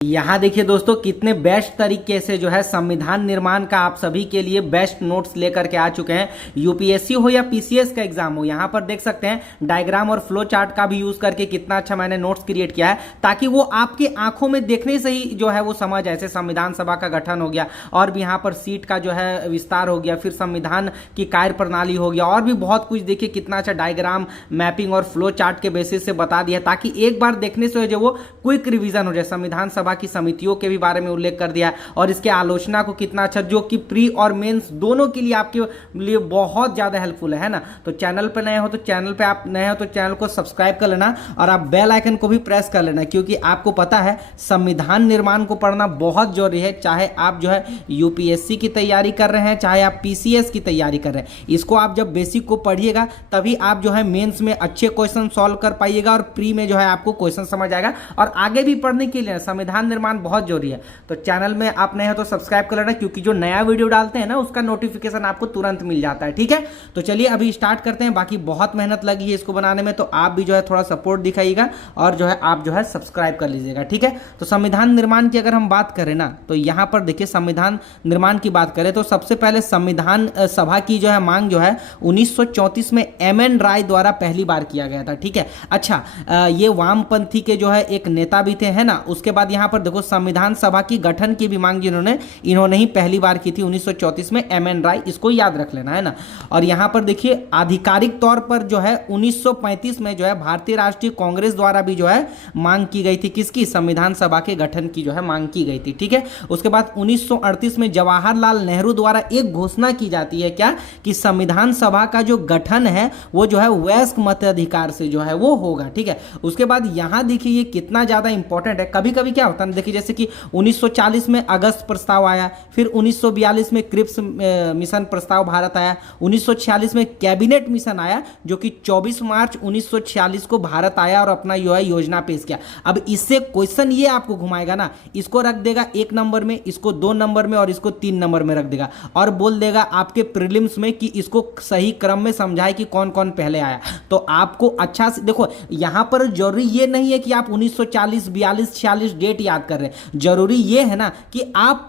यहाँ देखिए दोस्तों कितने बेस्ट तरीके से जो है संविधान निर्माण का आप सभी के लिए बेस्ट नोट्स लेकर के आ चुके हैं। यूपीएससी हो या पीसीएस का एग्जाम हो, यहाँ पर देख सकते हैं डायग्राम और फ्लो चार्ट का भी यूज करके कितना अच्छा मैंने नोट्स क्रिएट किया है, ताकि वो आपकी आंखों में देखने से ही जो है वो समझ, ऐसे संविधान सभा का गठन हो गया और भी यहाँ पर सीट का जो है विस्तार हो गया, फिर संविधान की कार्य प्रणाली हो गया और भी बहुत कुछ। देखिए कितना अच्छा डायग्राम, मैपिंग और फ्लो चार्ट के बेसिस से बता दिया, ताकि एक बार देखने से जो वो क्विक रिविजन हो जाए। संविधान सभा की समितियों के भी बारे में उल्लेख कर दिया और इसके आलोचना को कितना अच्छा, जो कि प्री और मेंस दोनों के लिए आपके लिए बहुत ज्यादा हेल्पफुल है ना। तो चैनल पर नए हो तो चैनल पे आप नए हो तो चैनल को सब्सक्राइब कर लेना और आप बेल आइकन को भी प्रेस कर लेना, क्योंकि आपको पता है संविधान निर्माण को पढ़ना बहुत जरूरी है। चाहे आप जो है यूपीएससी की तैयारी कर रहे हैं, चाहे आप पीसीएस की तैयारी कर रहे हैं, इसको आप जब बेसिक को पढ़िएगा तभी आप जो है मेंस में अच्छे क्वेश्चन सॉल्व कर पाइएगा और प्री में जो है आपको क्वेश्चन समझ आएगा। और आगे भी पढ़ने के लिए संविधान निर्माण बहुत जरूरी है। तो चैनल में आप नए हो तो सब्सक्राइब कर लेना, क्योंकि जो नया वीडियो डालते हैं ना उसका नोटिफिकेशन आपको तुरंत मिल जाता है। ठीक है, तो चलिए अभी स्टार्ट करते हैं। बाकी बहुत मेहनत लगी है इसको बनाने में, तो आप भी जो है थोड़ा सपोर्ट दिखाइएगा और जो है आप जो है सब्सक्राइब कर लीजिएगा। ठीक है, तो संविधान निर्माण की अगर हम बात करें ना, तो यहां पर देखिए संविधान निर्माण की बात करें तो सबसे पहले संविधान सभा की जो है मांग जो है 1934 में एम.एन. राय द्वारा पहली बार किया गया था। ठीक है, अच्छा ये वामपंथी के जो है एक नेता भी थे, है ना। उसके बाद यहां पर देखो संविधान सभा की गठन की भी मांग इन्होंने ही पहली बार की थी 1934 में, एम.एन. राय, इसको याद रख लेना, है ना। और यहां पर देखिए आधिकारिक तौर पर जो है 1935 में जो है भारतीय राष्ट्रीय कांग्रेस द्वारा भी जो है मांग की गई थी, किसकी, संविधान सभा के गठन की जो है मांग की गई थी। ठीक है, उसके बाद 1938 में जवाहरलाल नेहरू द्वारा एक घोषणा की जाती है, क्या, कि संविधान सभा का जो गठन है वो जो है वयस्क मताधिकार से जो है वो होगा। ठीक है, उसके बाद यहां देखिए ये कितना ज्यादा इंपॉर्टेंट है। कभी कभी क्या होता है देखिए, जैसे कि 1940 में अगस्त प्रस्ताव आया, फिर 1942 में क्रिप्स मिशन प्रस्ताव भारत आया, 1946 में कैबिनेट मिशन आया जो कि 24 मार्च 1946 को भारत आया और अपना योजना पेश किया। अब इससे क्वेश्चन ये आपको घुमाएगा ना, इसको रख देगा 1 नंबर में, इसको 2 नंबर में और इसको 3 नंबर में रख देगा और बोल देगा आपके प्रीलिम्स में कि इसको सही क्रम में समझाए कि कौन कौन पहले आया। तो आपको अच्छा से देखो, यहां पर जरूरी ये नहीं है कि आप 1940, 42, 46 डेट याद कर रहे हैं। जरूरी ये है ना कि आप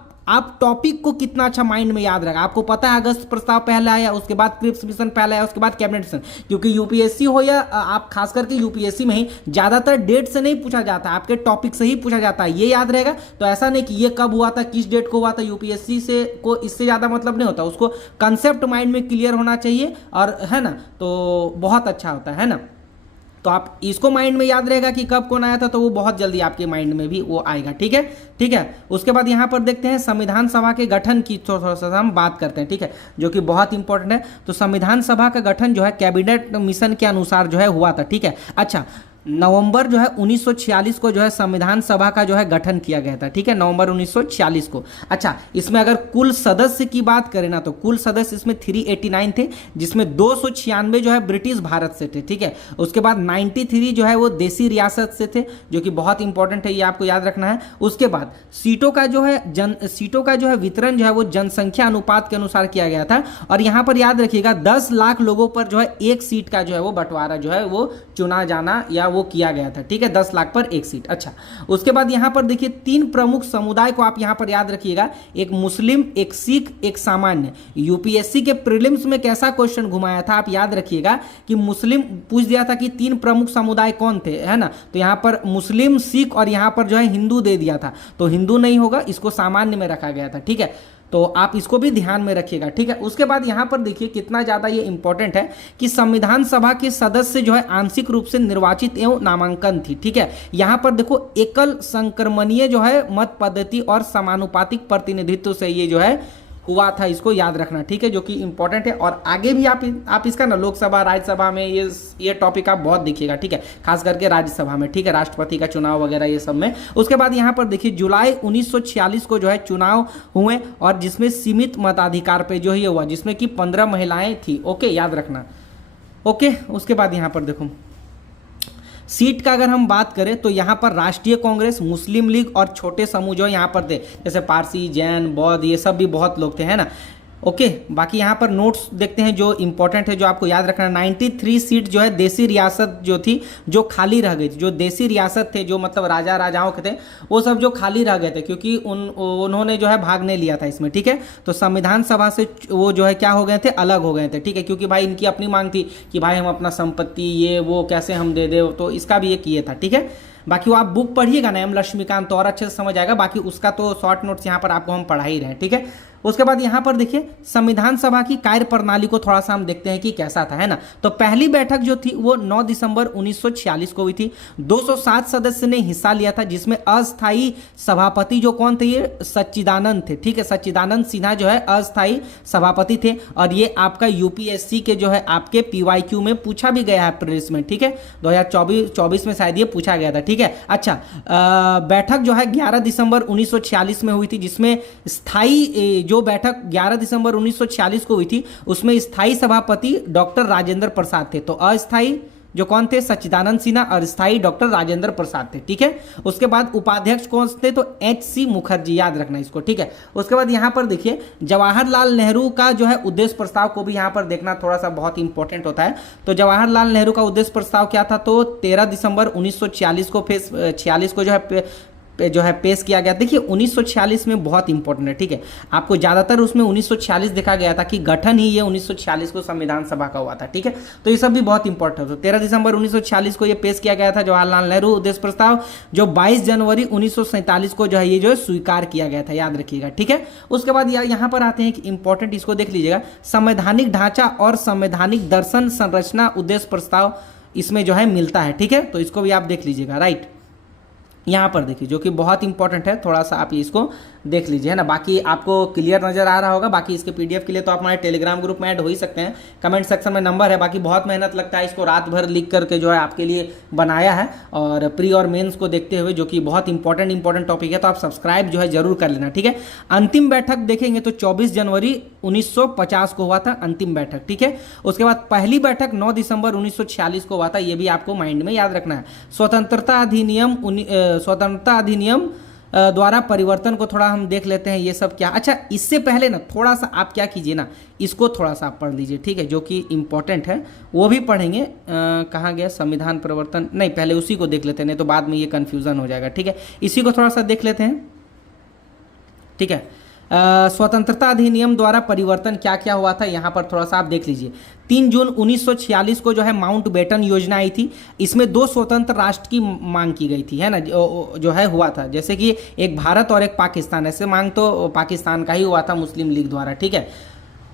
टॉपिक को कितना अच्छा माइंड में याद रखा। आपको पता है अगस्त प्रस्ताव पहले आया, उसके बाद क्रिप्स मिशन पहले आया, उसके बाद कैबिनेट मिशन, क्योंकि यूपीएससी हो या आप खास करके यूपीएससी में ही ज्यादातर डेट से नहीं पूछा जाता, आपके टॉपिक से ही पूछा जाता है, ये याद रहेगा। तो ऐसा नहीं कि ये कब हुआ था, किस डेट को हुआ था, यूपीएससी से को इससे ज्यादा मतलब नहीं होता, उसको कंसेप्ट माइंड में क्लियर होना चाहिए और, है ना, तो बहुत अच्छा होता है ना। तो आप इसको माइंड में याद रहेगा कि कब कौन आया था, तो वो बहुत जल्दी आपके माइंड में भी वो आएगा। ठीक है, ठीक है। उसके बाद यहां पर देखते हैं संविधान सभा के गठन की थोड़ा सा हम बात करते हैं। ठीक है, जो कि बहुत इंपॉर्टेंट है। तो संविधान सभा का गठन जो है कैबिनेट मिशन के अनुसार जो है हुआ था। ठीक है, अच्छा नवंबर जो है 1946 को जो है संविधान सभा का जो है गठन किया गया था। ठीक है, नवंबर 1946 को। अच्छा, इसमें अगर कुल सदस्य की बात करें ना, तो कुल सदस्य इसमें 389 थे, जिसमें 296 जो है ब्रिटिश भारत से थे। ठीक है, उसके बाद 93 जो है वो देसी रियासत से थे, जो कि बहुत इंपॉर्टेंट है, ये आपको याद रखना है। उसके बाद सीटों का जो है वितरण जो है वो जनसंख्या अनुपात के अनुसार किया गया था। और यहां पर याद रखिएगा 10 लाख लोगों पर जो है एक सीट का जो है वो बंटवारा जो है वो चुना जाना या वो किया गया था। ठीक है, 10 लाख पर एक सीट। अच्छा, उसके बाद यहां पर देखिए 3 प्रमुख समुदाय को आप यहां पर याद रखिएगा, एक मुस्लिम, एक सिख, एक सामान्य। यूपीएससी के प्रीलिम्स में कैसा क्वेश्चन घुमाया था, आप याद रखिएगा कि मुस्लिम पूछ दिया था कि 3 प्रमुख समुदाय कौन थे, है ना। तो यहां पर मुस्लिम, सिख और यहां पर जो है हिंदू दे दिया था, तो हिंदू नहीं होगा, इसको सामान्य में रखा गया था। ठीक है, तो आप इसको भी ध्यान में रखिएगा। ठीक है, उसके बाद यहां पर देखिए कितना ज्यादा ये इंपॉर्टेंट है कि संविधान सभा के सदस्य जो है आंशिक रूप से निर्वाचित एवं नामांकन थी। ठीक है, यहां पर देखो एकल संक्रमणीय जो है मत पद्धति और समानुपातिक प्रतिनिधित्व से ये जो है हुआ था, इसको याद रखना। ठीक है, जो कि इंपॉर्टेंट है। और आगे भी आप इसका ना लोकसभा, राज्यसभा में ये टॉपिक आप बहुत देखिएगा। ठीक है, खास करके राज्यसभा में। ठीक है, राष्ट्रपति का चुनाव वगैरह ये सब में। उसके बाद यहाँ पर देखिए जुलाई 1946 को जो है चुनाव हुए और जिसमें सीमित मताधिकार पे जो ये हुआ, जिसमें कि 15 महिलाएं थी। ओके, याद रखना। ओके, उसके बाद यहाँ पर देखो सीट का अगर हम बात करें तो यहाँ पर राष्ट्रीय कांग्रेस, मुस्लिम लीग और छोटे समूह जो यहाँ पर थे, जैसे पारसी, जैन, बौद्ध, ये सब भी बहुत लोग थे, है ना। ओके बाकी यहाँ पर नोट्स देखते हैं जो इंपॉर्टेंट है, जो आपको याद रखना। 93 सीट जो है देसी रियासत जो थी, जो खाली रह गई थी, जो देसी रियासत थे, जो मतलब राजा राजाओं के थे, वो सब जो खाली रह गए थे क्योंकि उन्होंने जो है भाग नहीं लिया था इसमें, ठीक है। तो संविधान सभा से वो जो है क्या हो गए थे, अलग हो गए थे, ठीक है, क्योंकि भाई इनकी अपनी मांग थी कि भाई हम अपना संपत्ति ये वो कैसे हम दे दे, तो इसका भी एक ये था, ठीक है। बाकी वो आप बुक पढ़िएगा ना एम लक्ष्मीकांत तो और अच्छे से समझ आएगा, बाकी उसका तो शॉर्ट नोट्स यहाँ पर आपको हम पढ़ा ही रहे हैं, ठीक है। उसके बाद यहाँ पर देखिए संविधान सभा की कार्य प्रणाली को थोड़ा सा हम देखते हैं कि कैसा था, है ना। तो पहली बैठक जो थी वो 9 दिसंबर 1946 को हुई थी। 207 सदस्य ने हिस्सा लिया था, जिसमें अस्थायी सभापति जो कौन थे, ये सच्चिदानंद थे, ठीक है। सच्चिदानंद सिन्हा जो है अस्थायी सभापति थे, और ये आपका यूपीएससी के जो है आपके पीवाईक्यू में पूछा भी गया है प्रीलिम्स में, ठीक है। 2024 में शायद ये पूछा गया था, ठीक है। अच्छा बैठक जो है 11 दिसंबर 1946 में हुई थी, जिसमें स्थायी जो बैठक 11 दिसंबर 1946 को हुई थी उसमें स्थायी सभापति डॉक्टर राजेंद्र प्रसाद थे। तो अस्थायी जो कौन थे, सच्चिदानंद सिन्हा, और स्थायी डॉक्टर राजेंद्र प्रसाद थे, ठीक है। उसके बाद उपाध्यक्ष कौन थे, तो एच.सी. मुखर्जी, याद रखना इसको, ठीक है। उसके बाद यहां पर देखिए जवाहरलाल नेहरू का जो है उद्देश्य प्रस्ताव को भी यहां पर देखना थोड़ा सा बहुत इंपॉर्टेंट होता है। तो जवाहरलाल नेहरू का उद्देश्य प्रस्ताव क्या था, तो 13 दिसंबर 1946 को 46 को जो है पेश किया गया। देखिए 1946 में बहुत इंपॉर्टेंट है, ठीक है। आपको ज्यादातर उसमें 1946 देखा गया था कि गठन ही ये 1946 को संविधान सभा का हुआ था, ठीक है। तो ये सब भी बहुत इंपॉर्टेंट है। तो 13 दिसंबर 1946 को ये पेश किया गया था जवाहरलाल नेहरू उद्देश्य प्रस्ताव, जो 22 जनवरी 1947 को जो है ये जो है स्वीकार किया गया था, याद रखिएगा, ठीक है। उसके बाद यहाँ पर आते हैं कि इंपॉर्टेंट, इसको देख लीजिएगा, संवैधानिक ढांचा और संवैधानिक दर्शन संरचना उद्देश्य प्रस्ताव इसमें जो है मिलता है, ठीक है। तो इसको भी आप देख लीजिएगा, राइट। यहाँ पर देखिए जो कि बहुत इंपॉर्टेंट है, थोड़ा सा आप इसको देख लीजिए, है ना। बाकी आपको क्लियर नजर आ रहा होगा। बाकी इसके पीडीएफ के लिए तो आप हमारे टेलीग्राम ग्रुप में ऐड हो ही सकते हैं, कमेंट सेक्शन में नंबर है। बाकी बहुत मेहनत लगता है, इसको रात भर लिख करके जो है आपके लिए बनाया है, और प्री और मेंस को देखते हुए, जो कि बहुत इंपॉर्टेंट टॉपिक है, तो आप सब्सक्राइब जो है जरूर कर लेना, ठीक है। अंतिम बैठक देखेंगे तो 24 जनवरी 1950 को हुआ था अंतिम बैठक, ठीक है। उसके बाद पहली बैठक 9 दिसंबर 1946 को हुआ था, ये भी आपको माइंड में याद रखना है। स्वतंत्रता अधिनियम द्वारा परिवर्तन को थोड़ा हम देख लेते हैं, ये सब क्या। अच्छा इससे पहले ना थोड़ा सा आप क्या कीजिए ना, इसको थोड़ा सा आप पढ़ लीजिए, ठीक है, जो कि इंपॉर्टेंट है, वो भी पढ़ेंगे। कहाँ गया संविधान परिवर्तन, नहीं पहले उसी को देख लेते हैं, नहीं तो बाद में ये कंफ्यूजन हो जाएगा, ठीक है। इसी को थोड़ा सा देख लेते हैं, ठीक है। स्वतंत्रता अधिनियम द्वारा परिवर्तन क्या क्या हुआ था, यहाँ पर थोड़ा सा आप देख लीजिए। 3 जून 1946 को जो है माउंटबेटन योजना आई थी, इसमें 2 स्वतंत्र राष्ट्र की मांग की गई थी, है ना, जो है हुआ था, जैसे कि एक भारत और एक पाकिस्तान, ऐसे मांग तो पाकिस्तान का ही हुआ था मुस्लिम लीग द्वारा, ठीक है।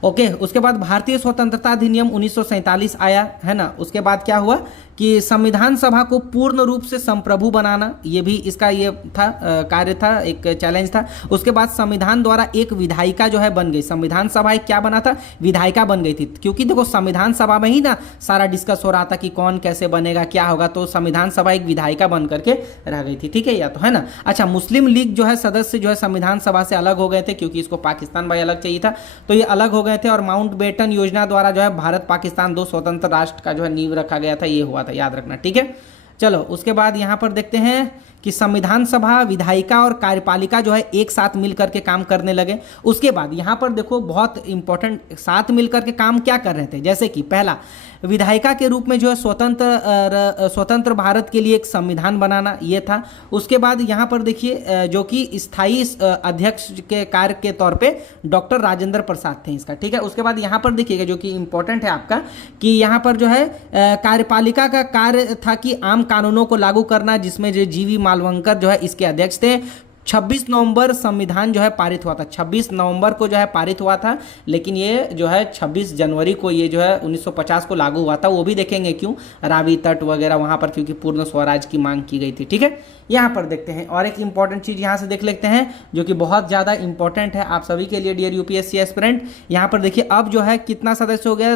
ओके उसके बाद भारतीय स्वतंत्रता अधिनियम 1947 आया, है ना। उसके बाद क्या हुआ कि संविधान सभा को पूर्ण रूप से संप्रभु बनाना, ये भी इसका ये था कार्य था, एक चैलेंज था। उसके बाद संविधान द्वारा एक विधायिका जो है बन गई, संविधान सभा एक क्या बना था, विधायिका बन गई थी, क्योंकि देखो संविधान सभा में ही ना सारा डिस्कस हो रहा था कि कौन कैसे बनेगा क्या होगा, तो संविधान सभा एक विधायिका बन करके रह गई थी, ठीक है, या तो है ना। अच्छा मुस्लिम लीग जो है सदस्य जो है संविधान सभा से अलग हो गए थे, क्योंकि इसको पाकिस्तान भाई अलग चाहिए था, तो ये अलग हो गए थे। और माउंटबेटन योजना द्वारा जो है भारत पाकिस्तान 2 स्वतंत्र राष्ट्र का जो है नींव रखा गया था, ये हुआ था, याद रखना, ठीक है। चलो उसके बाद यहां पर देखते हैं कि संविधान सभा, विधायिका और कार्यपालिका जो है एक साथ मिलकर के काम करने लगे। उसके बाद यहां पर देखो बहुत इंपॉर्टेंट, साथ मिलकर के काम क्या कर रहे थे, जैसे कि पहला विधायिका के रूप में जो है स्वतंत्र भारत के लिए एक संविधान बनाना, ये था। उसके बाद यहाँ पर देखिए जो कि स्थायी अध्यक्ष के कार्य के तौर पे डॉक्टर राजेंद्र प्रसाद थे इसका, ठीक है। उसके बाद यहाँ पर देखिएगा जो कि इंपॉर्टेंट है आपका, कि यहाँ पर जो है कार्यपालिका का कार्य था कि आम कानूनों को लागू करना, जिसमें जो जीवी मालवंकर जो है इसके अध्यक्ष थे। 26 नवंबर संविधान जो है पारित हुआ था, 26 नवंबर को जो है पारित हुआ था, लेकिन ये जो है 26 जनवरी को ये जो है 1950 को लागू हुआ था। वो भी देखेंगे क्यों, रावी तट वगैरह वहां पर, क्योंकि पूर्ण स्वराज की मांग की गई थी, ठीक है। यहाँ पर देखते हैं और एक इंपॉर्टेंट चीज यहाँ से देख लेते हैं, जो कि बहुत ज्यादा इंपॉर्टेंट है आप सभी के लिए डियर यूपीएससी एस्पिरेंट। यहाँ पर देखिए अब जो है कितना सदस्य हो गया,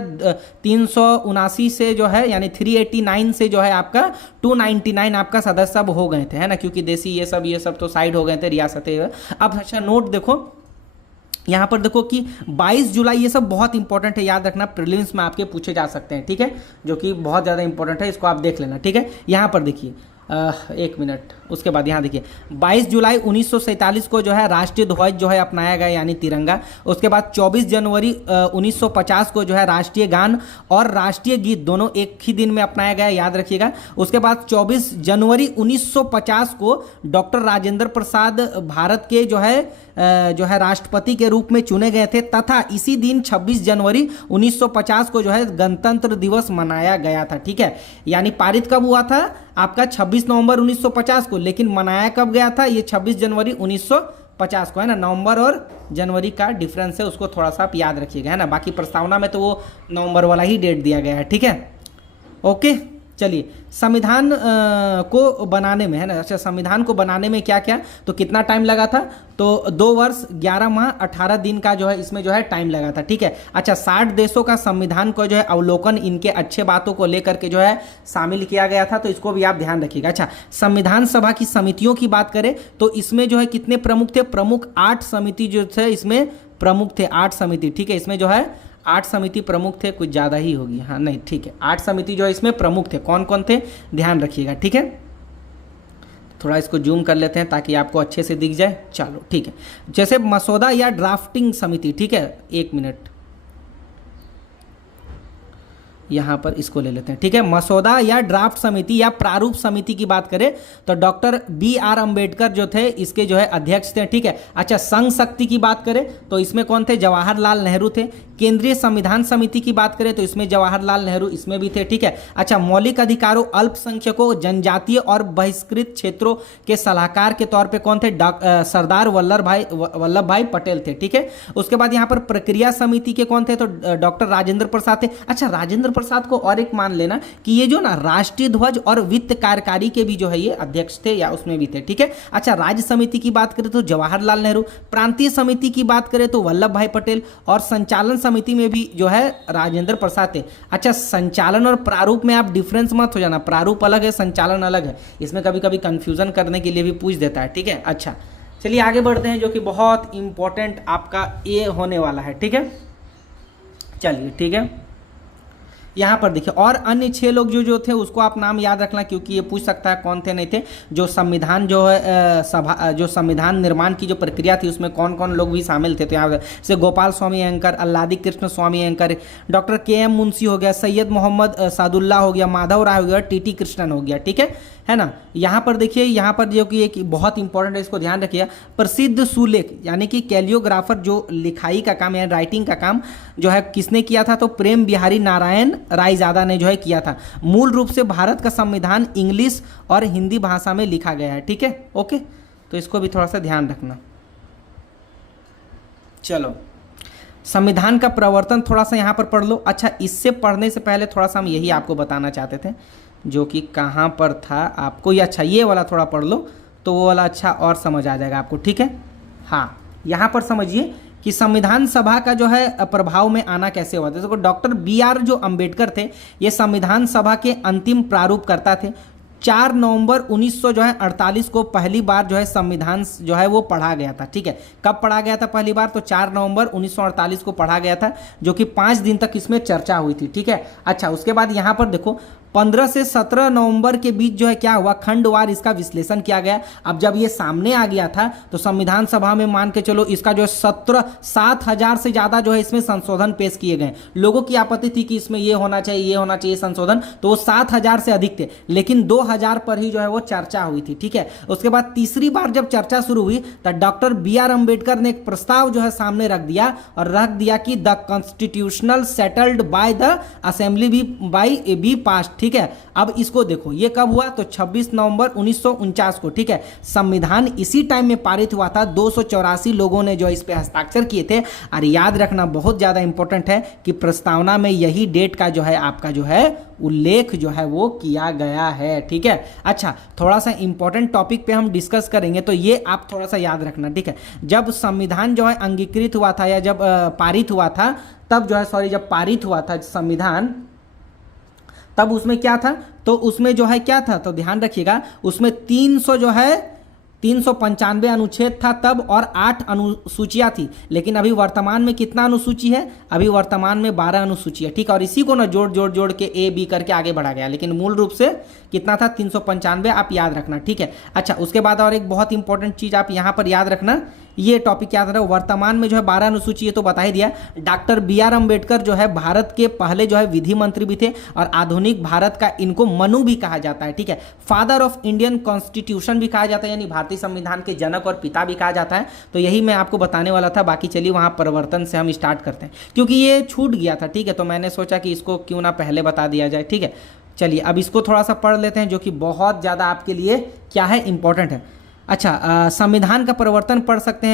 379 से जो है, यानी 389 से जो है आपका 299 आपका सदस्य अब हो गए थे, है ना, क्योंकि देसी ये सब तो साइड हो गए थे रियासतें। अब अच्छा नोट देखो यहां पर देखो कि 22 जुलाई, ये सब बहुत इंपॉर्टेंट है, याद रखना, प्रीलिम्स में आपके पूछे जा सकते हैं, ठीक है, जो कि बहुत ज्यादा इंपॉर्टेंट है, इसको आप देख लेना, ठीक है। यहां पर देखिए एक मिनट, उसके बाद यहाँ देखिए 22 जुलाई 1947 को जो है राष्ट्रीय ध्वज जो है अपनाया गया यानी तिरंगा। उसके बाद 24 जनवरी 1950 को जो है राष्ट्रीय गान और राष्ट्रीय गीत दोनों एक ही दिन में अपनाया गया, याद रखिएगा। उसके बाद 24 जनवरी 1950 को डॉक्टर राजेंद्र प्रसाद भारत के जो है राष्ट्रपति के रूप में चुने गए थे, तथा इसी दिन 26 जनवरी 1950 को जो है गणतंत्र दिवस मनाया गया था। ठीक है, यानी पारित कब हुआ था आपका 26 नवंबर 1950 को, लेकिन मनाया कब गया था ये 26 जनवरी 1950 को, है ना। नवंबर और जनवरी का डिफरेंस है, उसको थोड़ा सा आप याद रखिएगा, है ना। बाकी प्रस्तावना में तो वो नवंबर वाला ही डेट दिया गया है। ठीक है, ओके। चलिए, संविधान को बनाने में, है ना, अच्छा संविधान को बनाने में क्या क्या, तो कितना टाइम लगा था, तो 2 वर्ष 11 माह 18 दिन का जो है इसमें जो है टाइम लगा था। ठीक है, अच्छा 60 देशों का संविधान को जो है अवलोकन, इनके अच्छे बातों को लेकर के जो है शामिल किया गया था, तो इसको भी आप ध्यान रखिएगा। अच्छा, संविधान सभा की समितियों की बात करें तो इसमें जो है कितने प्रमुख थे, प्रमुख 8 समिति जो थे इसमें प्रमुख थे, 8 समिति। ठीक है, इसमें जो है 8 समिति प्रमुख थे, कुछ ज़्यादा ही होगी, हाँ नहीं ठीक है, 8 समिति जो है इसमें प्रमुख थे। कौन कौन थे ध्यान रखिएगा। ठीक है, थोड़ा इसको जूम कर लेते हैं ताकि आपको अच्छे से दिख जाए। चलो ठीक है, जैसे मसौदा या ड्राफ्टिंग समिति, ठीक है, एक मिनट यहाँ पर इसको ले लेते हैं। ठीक है, मसौदा या ड्राफ्ट समिति या प्रारूप समिति की बात करें तो डॉक्टर BR अम्बेडकर जो थे इसके जो है अध्यक्ष थे। ठीक है, अच्छा संघ शक्ति की बात करें तो इसमें कौन थे, जवाहरलाल नेहरू थे। केंद्रीय संविधान समिति की बात करें तो इसमें जवाहरलाल नेहरू इसमें भी थे। ठीक है, अच्छा मौलिक अधिकारों, अल्पसंख्यकों, जनजातीय और बहिष्कृत क्षेत्रों के सलाहकार के तौर पे कौन थे, सरदार वल्लभ भाई पटेल थे। ठीक है, उसके बाद यहाँ पर प्रक्रिया समिति के कौन थे, तो डॉक्टर राजेंद्र प्रसाद थे। अच्छा राजेंद्र प्रसाद को और एक मान लेना कि ये जो ना राष्ट्रीय ध्वज और वित्त कार्यकारी के भी जो है ये अध्यक्ष थे या उसमें भी थे। ठीक है, अच्छा राज्य समिति की बात करें तो जवाहरलाल नेहरू, प्रांतीय समिति की बात करें तो वल्लभ भाई पटेल, और संचालन समिति में भी जो है राजेंद्र प्रसाद थे। अच्छा संचालन और प्रारूप में आप डिफरेंस मत हो जाना, प्रारूप अलग है, संचालन अलग है, इसमें कभी कभी कंफ्यूजन करने के लिए भी पूछ देता है। ठीक है, अच्छा चलिए आगे बढ़ते हैं, जो कि बहुत इंपॉर्टेंट आपका ये होने वाला है। ठीक है, चलिए ठीक है, यहाँ पर देखिए और अन्य 6 लोग जो थे उसको आप नाम याद रखना, क्योंकि ये पूछ सकता है कौन थे नहीं थे। जो संविधान जो है जो संविधान निर्माण की जो प्रक्रिया थी उसमें कौन कौन लोग भी शामिल थे, तो यहाँ से गोपाल स्वामी अयंकर, अल्लादी कृष्ण स्वामी अयंकर, डॉक्टर KM मुंशी हो गया, सैयद मोहम्मद सादुल्ला हो गया, माधव राय हो गया, TT कृष्णन हो गया। ठीक है ना। यहाँ पर देखिए, यहाँ पर जो कि एक बहुत इंपॉर्टेंट है, इसको ध्यान रखिए, प्रसिद्ध सुलेख यानी कि कैलियोग्राफर जो लिखाई का काम यानी राइटिंग का काम जो है किसने किया था, तो प्रेम बिहारी नारायण रायजादा ने जो है किया था। मूल रूप से भारत का संविधान इंग्लिश और हिंदी भाषा में लिखा गया है। ठीक है, ओके, तो इसको भी थोड़ा सा ध्यान रखना। चलो संविधान का प्रवर्तन थोड़ा सा यहाँ पर पढ़ लो। अच्छा इससे पढ़ने से पहले थोड़ा सा हम यही आपको बताना चाहते थे, जो कि कहाँ पर था आपको, ये अच्छा ये वाला थोड़ा पढ़ लो तो वो वाला अच्छा और समझ आ जाएगा आपको। ठीक है, हाँ यहाँ पर समझिए कि संविधान सभा का जो है प्रभाव में आना कैसे हुआ था। तो डॉक्टर BR जो अम्बेडकर थे ये संविधान सभा के अंतिम प्रारूपकर्ता थे। 4 नवंबर 1948 को पहली बार जो है संविधान जो है वो पढ़ा गया था। ठीक है, कब पढ़ा गया था पहली बार, तो 4 नवंबर 1948 को पढ़ा गया था, जो कि 5 दिन तक इसमें चर्चा हुई थी। ठीक है, अच्छा उसके बाद यहाँ पर देखो 15 से 17 नवंबर के बीच जो है क्या हुआ, खंडवार इसका विश्लेषण किया गया। अब जब ये सामने आ गया था तो संविधान सभा में मान के चलो इसका जो है 7,000 से ज़्यादा जो है इसमें संशोधन पेश किए गए। लोगों की आपत्ति थी कि इसमें ये होना चाहिए, ये होना चाहिए संशोधन, तो वो 7,000 से अधिक थे, लेकिन 2,000 पर ही जो है वो चर्चा हुई थी। ठीक है, उसके बाद तीसरी बार जब चर्चा शुरू हुई तो डॉक्टर BR अम्बेडकर ने एक प्रस्ताव जो है सामने रख दिया और रख दिया कि the constitutional settled by the assembly by be pass. ठीक है, अब इसको देखो ये कब हुआ, तो 26 नवंबर 1949 को। ठीक है, संविधान इसी टाइम में पारित हुआ था। 284 लोगों ने जो इस पे हस्ताक्षर किए थे। और याद रखना बहुत ज्यादा इंपॉर्टेंट है कि प्रस्तावना में यही डेट का जो है आपका जो है उल्लेख जो है वो किया गया है। ठीक है, अच्छा थोड़ा सा इंपॉर्टेंट टॉपिक पे हम डिस्कस करेंगे, तो ये आप थोड़ा सा याद रखना। ठीक है, जब संविधान जो है अंगीकृत हुआ था या जब पारित हुआ था तब जो है जब पारित हुआ था संविधान तब उसमें क्या था, तो उसमें जो है क्या था, तो ध्यान रखिएगा उसमें 300 जो है 395 अनुच्छेद था तब और 8 अनुसूचियां थी, लेकिन अभी वर्तमान में कितना अनुसूची है? अभी वर्तमान में 12 अनुसूची है, ठीक है। और इसी को ना जोड़ के ए बी करके आगे बढ़ा गया, लेकिन मूल रूप से कितना था? 395, आप याद रखना, ठीक है। अच्छा, उसके बाद और एक बहुत इंपॉर्टेंट चीज आप यहां पर याद रखना, ये टॉपिक याद रखो, वर्तमान में जो है 12 अनुसूची, ये तो बता ही दिया। Doctor B.R. अम्बेडकर जो है भारत के पहले जो है विधि मंत्री भी थे और आधुनिक भारत का इनको मनु भी कहा जाता है, ठीक है। फादर ऑफ इंडियन कॉन्स्टिट्यूशन भी कहा जाता है, यानी भारतीय संविधान के जनक और पिता भी कहा जाता है। तो यही मैं आपको बताने वाला था। बाकी चलिए वहां परिवर्तन से हम स्टार्ट करते हैं, क्योंकि ये छूट गया था, ठीक है। तो मैंने सोचा कि इसको क्यों ना पहले बता दिया जाए, ठीक है। चलिए अब इसको थोड़ा सा पढ़ लेते हैं, जो कि बहुत ज़्यादा आपके लिए क्या है, इंपॉर्टेंट है। अच्छा, संविधान का परिवर्तन पढ़ते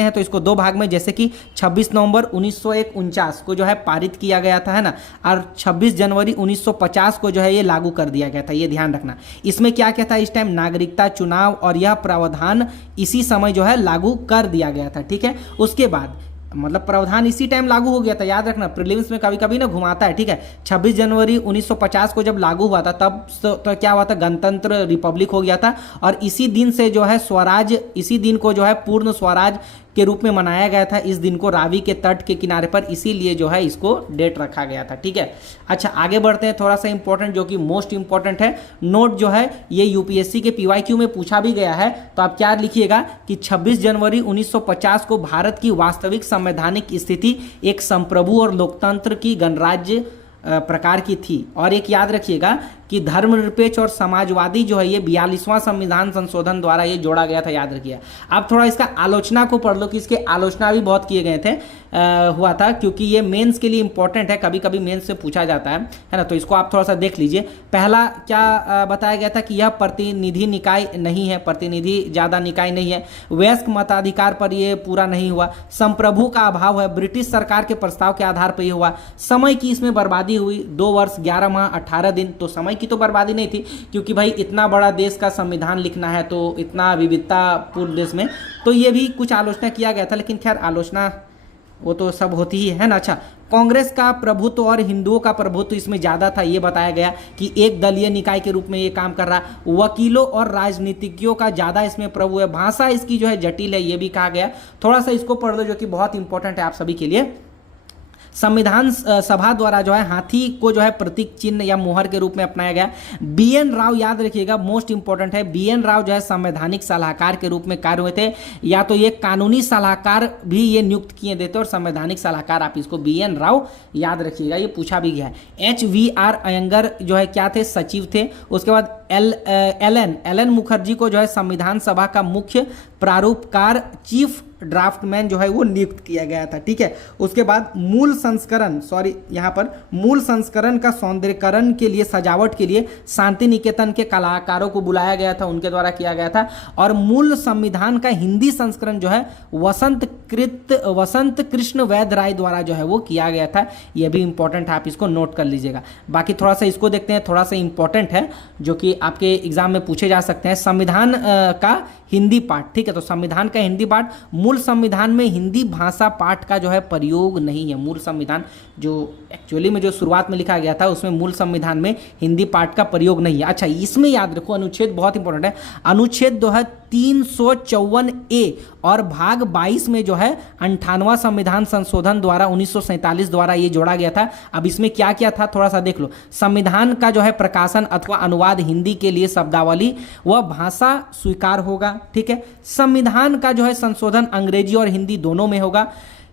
हैं तो इसको दो भाग में, जैसे कि 26 नवंबर 1949 को जो है पारित किया गया था, है ना, और 26 जनवरी 1950 को जो है ये लागू कर दिया गया था, ये ध्यान रखना। इसमें क्या क्या था इस टाइम? नागरिकता चुनाव, और यह प्रावधान इसी समय जो है लागू कर दिया गया था, ठीक है। उसके बाद मतलब प्रावधान इसी टाइम लागू हो गया था, याद रखना, प्रीलिम्स में कभी कभी ना घुमाता है, ठीक है। 26 जनवरी 1950 को जब लागू हुआ था तब तो क्या हुआ था? गणतंत्र रिपब्लिक हो गया था, और इसी दिन से जो है स्वराज, इसी दिन को जो है पूर्ण स्वराज के रूप में मनाया गया था। इस दिन को रावी के तट के किनारे पर, इसीलिए जो है इसको डेट रखा गया था, ठीक है। अच्छा, आगे बढ़ते हैं, थोड़ा सा इंपॉर्टेंट, जो कि मोस्ट इंपॉर्टेंट है नोट जो है, ये यूपीएससी के PYQ में पूछा भी गया है। तो आप क्या लिखिएगा कि 26 जनवरी 1950 को भारत की वास्तविक संवैधानिक स्थिति एक संप्रभु और लोकतंत्र की गणराज्य प्रकार की थी। और एक याद रखिएगा कि धर्मनिरपेक्ष और समाजवादी जो है ये 42वां संविधान संशोधन द्वारा ये जोड़ा गया था, याद रखिए। आप थोड़ा इसका आलोचना को पढ़ लो, कि इसके आलोचना भी बहुत किए गए थे, हुआ था, क्योंकि ये मेंस के लिए इंपॉर्टेंट है, कभी कभी मेंस से पूछा जाता है ना। तो इसको आप थोड़ा सा देख लीजिए। पहला क्या बताया गया था कि यह प्रतिनिधि निकाय नहीं है, प्रतिनिधि ज्यादा निकाय नहीं है, वयस्क मताधिकार पर यह पूरा नहीं हुआ, संप्रभु का अभाव है, ब्रिटिश सरकार के प्रस्ताव के आधार पर यह हुआ, समय की इसमें बर्बादी हुई, 2 वर्ष 11 माह 18 दिन। तो समय की तो बर्बादी नहीं थी, क्योंकि भाई इतना बड़ा देश का संविधान लिखना है, तो इतना विविधतापूर्ण देश में, तो ये भी कुछ आलोचना किया गया था, लेकिन खैर आलोचना वो तो सब होती ही है ना। अच्छा, कांग्रेस का प्रभुत्व और हिंदुओं का प्रभुत्व इसमें ज़्यादा था, ये बताया गया कि एक दलीय निकाय के रूप में ये काम कर रहा। वकीलों और राजनीतिज्ञों का ज़्यादा इसमें प्रभु है, भाषा इसकी जो है जटिल है, ये भी कहा गया। थोड़ा सा इसको पढ़ लो, जो कि बहुत इंपॉर्टेंट है आप सभी के लिए। संविधान सभा द्वारा जो है हाथी को जो है प्रतीक चिन्ह या मोहर के रूप में अपनाया गया। BN राव, याद रखिएगा, मोस्ट इंपॉर्टेंट है, BN राव जो है संवैधानिक सलाहकार के रूप में कार्य हुए थे, या तो ये कानूनी सलाहकार भी ये नियुक्त किए देते और संवैधानिक सलाहकार, आप इसको BN राव याद रखिएगा, ये पूछा भी गया है। HVR अयंगर जो है क्या थे? सचिव थे। उसके बाद LN मुखर्जी को जो है संविधान सभा का मुख्य प्रारूपकार, चीफ ड्राफ्टमैन जो है वो नियुक्त किया गया था, ठीक है। उसके बाद मूल संस्करण का सौंदर्यकरण के लिए, सजावट के लिए शांति निकेतन के कलाकारों को बुलाया गया था, उनके द्वारा किया गया था। और मूल संविधान का हिंदी संस्करण जो है वसंत कृष्ण वैद्य राय द्वारा जो है वो किया गया था। यह भी इंपॉर्टेंट है, आप इसको नोट कर लीजिएगा। बाकी थोड़ा सा इसको देखते हैं, थोड़ा सा इंपॉर्टेंट है, जो कि आपके एग्जाम में पूछे जा सकते हैं। संविधान का हिंदी पाठ, ठीक है। तो संविधान का हिंदी पाठ, मूल संविधान में हिंदी भाषा पाठ का जो है प्रयोग नहीं है। मूल संविधान जो एक्चुअली में जो शुरुआत में लिखा गया था, उसमें मूल संविधान में हिंदी पाठ का प्रयोग नहीं है। अच्छा, इसमें याद रखो, अनुच्छेद बहुत इंपॉर्टेंट है, अनुच्छेद जो है 354A और भाग 22 में जो है 58वां संविधान संशोधन द्वारा 1947 द्वारा ये जोड़ा गया था। अब इसमें क्या क्या था थोड़ा सा देख लो। संविधान का जो है प्रकाशन अथवा अनुवाद हिंदी के लिए शब्दावली व भाषा स्वीकार होगा, ठीक है। संविधान का जो है संशोधन अंग्रेजी और हिंदी दोनों में होगा।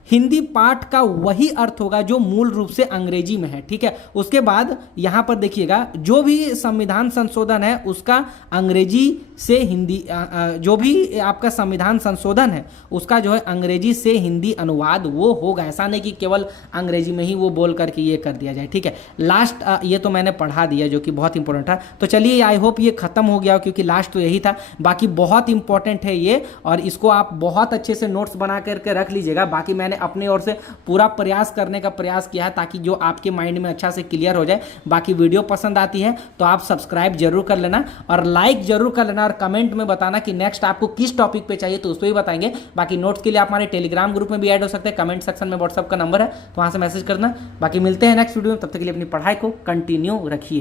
हिंदी पाठ का वही अर्थ होगा जो मूल रूप से अंग्रेजी में है, ठीक है। उसके बाद यहां पर देखिएगा, जो भी संविधान संशोधन है उसका अंग्रेजी से हिंदी, जो भी आपका संविधान संशोधन है उसका जो है अंग्रेजी से हिंदी अनुवाद वो होगा। ऐसा नहीं कि केवल अंग्रेजी में ही वो बोल करके ये कर दिया जाए, ठीक है। लास्ट ये तो मैंने पढ़ा दिया, जो कि बहुत इंपॉर्टेंट था। तो चलिए, आई होप ये खत्म हो गया, क्योंकि लास्ट तो यही था। बाकी बहुत इंपॉर्टेंट है ये, और इसको आप बहुत अच्छे से नोट्स बना करके रख लीजिएगा। बाकी मैंने अपने ओर से पूरा प्रयास करने का प्रयास किया है, ताकि जो आपके माइंड में अच्छा से क्लियर हो जाए। बाकी वीडियो पसंद आती है तो आप सब्सक्राइब जरूर कर लेना और लाइक जरूर कर लेना, और कमेंट में बताना कि नेक्स्ट आपको किस टॉपिक पे चाहिए, तो उसको भी बताएंगे। बाकी नोट्स के लिए आप हमारे टेलीग्राम ग्रुप में भी ऐड हो सकते हैं, कमेंट सेक्शन में व्हाट्सएप का नंबर है, तो वहां से मैसेज करना। बाकी मिलते हैं नेक्स्ट वीडियो में, तब तक के लिए अपनी पढ़ाई को कंटिन्यू रखिए।